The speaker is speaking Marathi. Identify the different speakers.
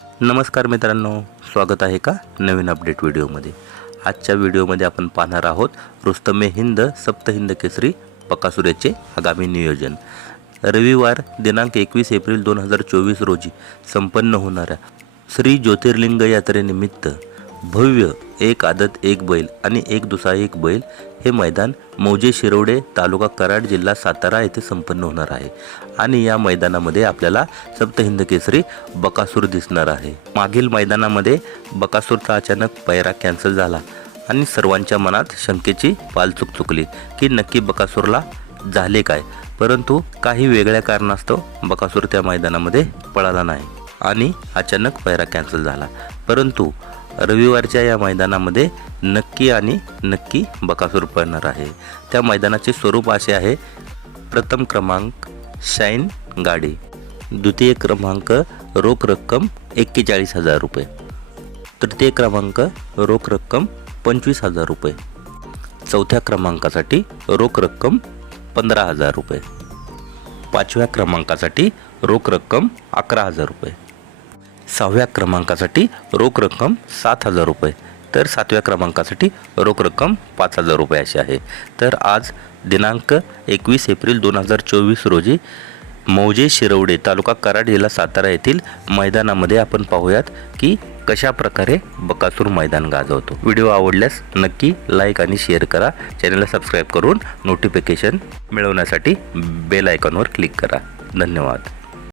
Speaker 1: नमस्कार मित्रांनो स्वागत आहे का नवीन अपडेट व्हिडिओमध्ये? आजच्या व्हिडिओमध्ये आपण पाहणार आहोत रुस्तमे हिंद सप्त हिंद केसरी बकासुरेचे आगामी नियोजन. रविवार दिनांक एकवीस एप्रिल दोन हजार चोवीस रोजी संपन्न होणाऱ्या श्री ज्योतिर्लिंग यात्रेनिमित्त भव्य एक आदत एक बैल आणि एक दुसरा एक बैल हे मैदान मौजे शिरोडे तालुका कराड जिल्हा सातारा येथे संपन्न होणार आहे. आणि या मैदानामध्ये आपल्याला सप्तहिंद केसरी बकासूर दिसणार आहे. मागील मैदानामध्ये बकासूरचा अचानक पैरा कॅन्सल झाला आणि सर्वांच्या मनात शंकेची पालचूक चुकली की नक्की बकासूरला झाले काय? परंतु काही वेगळ्या कारणास्तव बकासूर त्या मैदानामध्ये पळाला नाही आणि अचानक पैरा कॅन्सल झाला. परंतु रविवारच्या या मैदानामध्ये नक्की आणि नक्की बकासूर पळणार आहे. त्या मैदानाचे स्वरूप असे आहे प्रथम क्रमांक शाईन गाडी द्वितीय क्रमांक रोख रक्कम एक्केचाळीस हजार रुपये तृतीय क्रमांक रोख रक्कम पंचवीस हजार रुपये चौथ्या क्रमांकासाठी रोख रक्कम पंधरा हजार रुपये पाचव्या क्रमांकासाठी रोख रक्कम अकरा हजार रुपये. सहाव्या क्रमांकासाठी रोख रक्कम सात हजार रुपये. तर सातव्या क्रमांकासाठी रोख रक्कम पाच हजार रुपये अशी आहे. तर आज दिनांक एकवीस एप्रिल दोन हजार चोवीस रोजी मौजे शिरवडे तालुका कराड जिल्हा सातारा येथील मैदानामध्ये आपण पाहूयात की कशा प्रकारे बकासूर मैदान गाजवतो. व्हिडिओ आवडल्यास नक्की लाईक आणि शेअर करा. चॅनलला सबस्क्राईब करून नोटिफिकेशन मिळवण्यासाठी बेल आयकॉनवर क्लिक करा. धन्यवाद.